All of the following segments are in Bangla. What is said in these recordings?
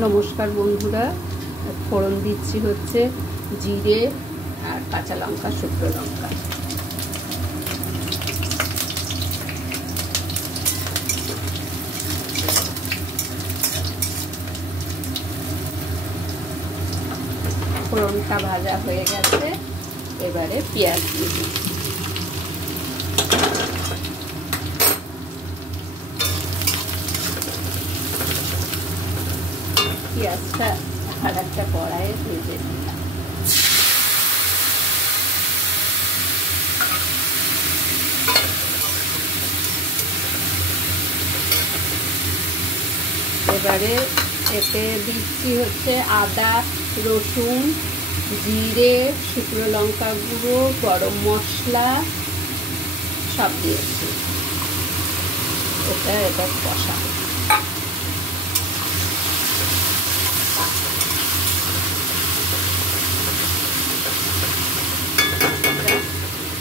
नमस्कार बंधुरा फोड़न दिচ্ছি হচ্ছে জিরে আর কাঁচা লঙ্কা শুকনো লঙ্কা। ফোড়নটা ভাজা হয়ে গেছে, এবারে পেঁয়াজ দিয়ে দিই। পেঁয়াজটা আর একটা কড়াইয়ে ভেজে দিলাম। এবারে এতে দিচ্ছি হচ্ছে আদা, রসুন, জিরে, শুকনো লঙ্কা গুঁড়ো, গরম মশলা সব দিয়েছি। এটা এবার কষা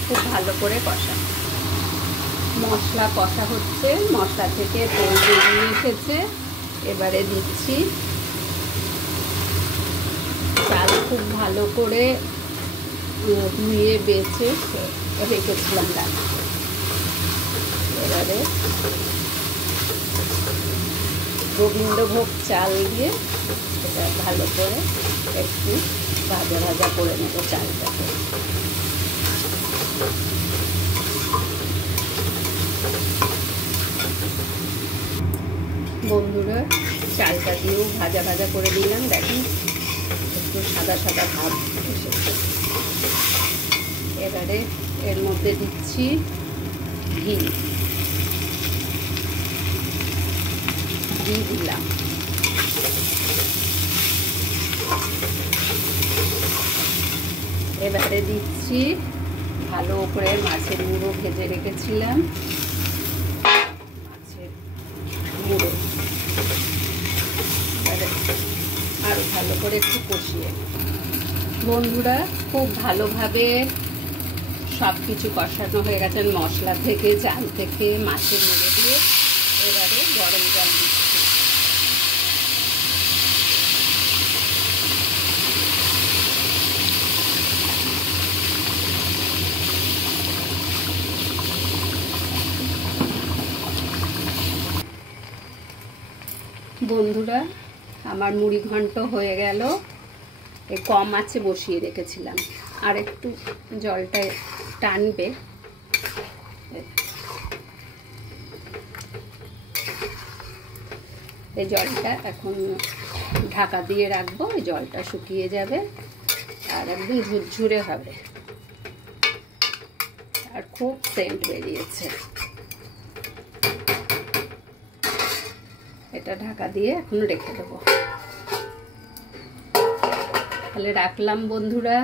খুব ভালো করে কষা। মশলা কষা হচ্ছে, মশলা থেকে তেল বেরিয়ে এসেছে। এবারে দিচ্ছি চাল খুব ভালো করে ধুয়ে বেছে রেখেছিলাম রান্না। এবারে গোবিন্দভোগ চাল দিয়ে এটা ভালো করে একটু ভাজা ভাজা করে নেব চালটাকে। বন্ধুরা চালটা দিয়েও ভাজা ভাজা করে দিলাম, দেখুন একটু সাদা সাদা ভাব এসেছে। এবারে এর মধ্যে দিচ্ছি ঘি দিলাম। এবারে দিচ্ছি ভালো করে মাছের মুড়ো ভেজে রেখেছিলাম, মাছের মুড়ো আরো ভালো করে একটু কষিয়ে। বন্ধুরা খুব ভালোভাবে সব কিছু কষানো হয়ে গেছে, মশলা থেকে চাল থেকে মাছের মুড়ো দিয়ে। এবারে গরম জল দিচ্ছি। বন্ধুরা আমার মুড়ি ঘন্ট হয়ে গেল। কম আঁচে বসিয়ে রেখেছিলাম, আর একটু জলটা টানবে। এই জলটা এখন ঢাকা দিয়ে রাখবো, এই জলটা শুকিয়ে যাবে আর একদম ঝুরঝুরে হবে, আর খুব সেন্ট বেরিয়েছে। এটা ঢাকা দিয়ে এখন রেখে দেবো। তাহলে রাখলাম বন্ধুরা।